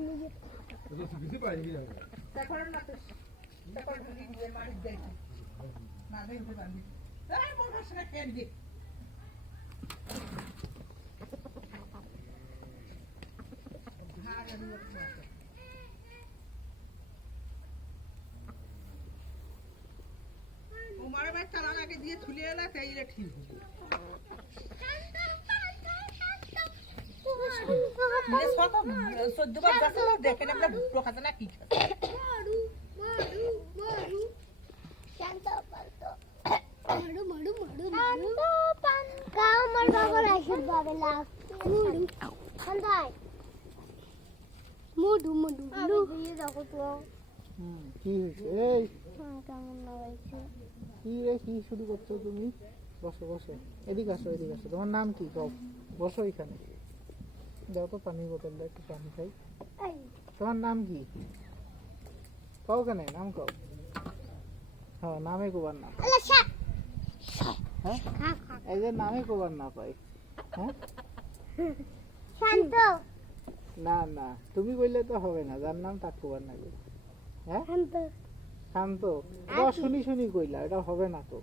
তো কিছু পাই কি জানো তারপর না তো তারপর দিয়ে মারি দেই না দেই উঠে বাঁধি তাই মোর ভাষা কেন দি उमारे भाई चला के दिए छुलिए ना कहीं ले ठीक हो ये सोतो सोद्दुबार जासे ना देखे ना अपना भूख खाता ना की मारू मारू मारू शांत पालतो मारू मारू मारू शांत पान गाव मर बाबा आशीर्वाद ला मुडू शांताय मुडू मुडू लू ये দেখো তো কি হইছে এই কেমন লাগাইছে কি রে কি শুরু করছো তুমি বসো বসো এদিকে আসো তোমার নাম কি কও বসো এখানে দাও তো পানি বোতল দাও একটু পানি খাই এই তোমার নাম কি কও কেন নাম কও হ্যাঁ নামে কোবার না আল্লাহ শাক হ্যাঁ খা খা এই যে নামে কোবার না পাই হ্যাঁ শান্ত না না তুমি কইলে তো হবে না যার নাম তার কোবার না হ্যাঁ শান্ত শান্ত এটা শুনি কইলা এটা হবে না তো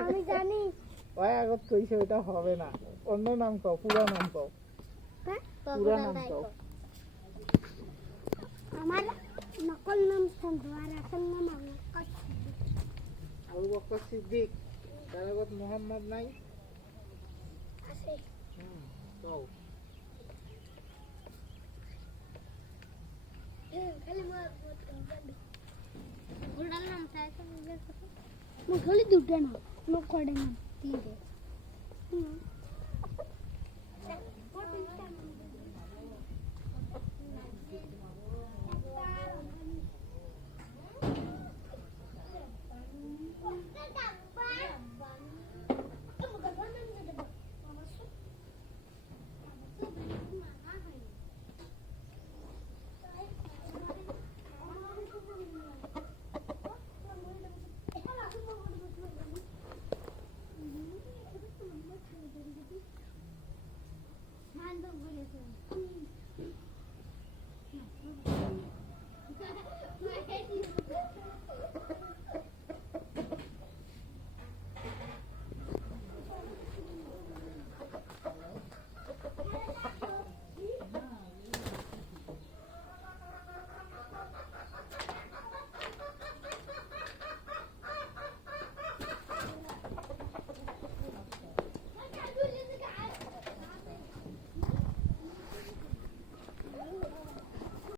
আমি জানি ওই আগত কইছে এটা হবে না অন্য নাম কও পুরা নাম কও হ্যাঁ পুরা নাম কও আমার নকল নাম শান্ত আর আসল নাম আবু বকর সিদ্দিক তার আগত মোহাম্মদ নাই আছে কও খালি ওটার নাম তাই তো খালি দুটো না কড়ে নাম তিনটে